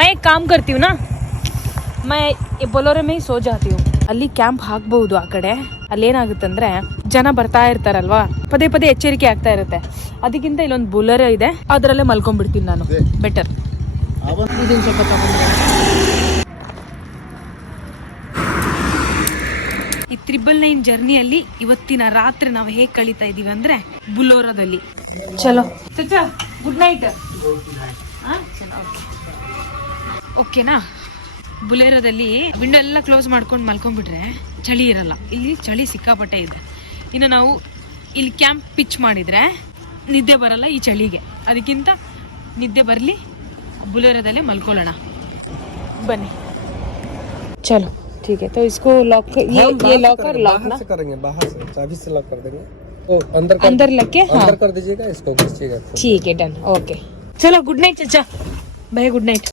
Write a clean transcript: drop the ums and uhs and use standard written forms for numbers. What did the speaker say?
मैं एक काम करती हूँ ना, मैं बोलोರೆ में ಸೋ ಜಾತಿ ಹೂँ. ಅಲ್ಲಿ ಕ್ಯಾಂಪ್ ಹಾಕ್ಬಹುದು. ಆ ಕಡೆ ಅಲ್ಲೇನಾಗುತ್ತಂದ್ರೆ ಜನ ಬರ್ತಾ ಇರ್ತಾರಲ್ವಾ, ಪದೇ ಪದೇ ಎಚ್ಚರಿಕೆ ಆಗ್ತಾ ಇರುತ್ತೆ. ಅದಕ್ಕಿಂತ ಇಲ್ಲೊಂದು ಬುಲರ್ ಇದೆ, ಅದರಲ್ಲೇ ಮಲ್ಕೊಂಡ್ಬಿಡ್ತೀನಿ ನಾನು. ಬೆಟರ್. ಇದನ್ನ ಸ್ವಲ್ಪ ತಗೊಂಡ್ರೆ ಈ 999 ಜರ್ನಿಯಲ್ಲಿ ಇವತ್ತಿನ ರಾತ್ರಿ ನಾವು ಹೇಗೆ ಕಳೀತಾ ಇದೀವಿ ಅಂದ್ರೆ ಬುಲೋರದಲ್ಲಿ. ಚಲೋ ಚಚಾ, ಗುಡ್ ನೈಟ್. ಓಕೆನಾ? ಬುಲೇರದಲ್ಲಿ ವಿಂಡೋ ಎಲ್ಲ ಕ್ಲೋಸ್ ಮಾಡ್ಕೊಂಡು ಮಲ್ಕೊಂಡ್ಬಿಟ್ರೆ ಚಳಿ ಇರಲ್ಲ. ಇಲ್ಲಿ ಚಳಿ ಸಿಕ್ಕಾಪಟ್ಟೆ ಇದೆ. ಇನ್ನು ನಾವು ಇಲ್ಲಿ ಕ್ಯಾಂಪ್ ಪಿಚ್ ಮಾಡಿದ್ರೆ ನಿದ್ದೆ ಬರಲ್ಲ ಈ ಚಳಿಗೆ. ಅದಕ್ಕಿಂತ ನಿದ್ದೆ ಬರಲಿ, ಬುಲೇರದಲ್ಲೇ ಮಲ್ಕೊಳ್ಳೋಣ ಬನ್ನಿ. ಚಲೋ ठीक है, तो इसको लॉक, ये लॉकर लॉक ना करेंगे, बाहर से चाबी से लॉक कर देंगे. अंदर लग के अंदर कर दीजिएगा, इसको खींचिएगा. ठीक है, डन. ओके, चलो गुड नाइट चाचा. Bye, good night.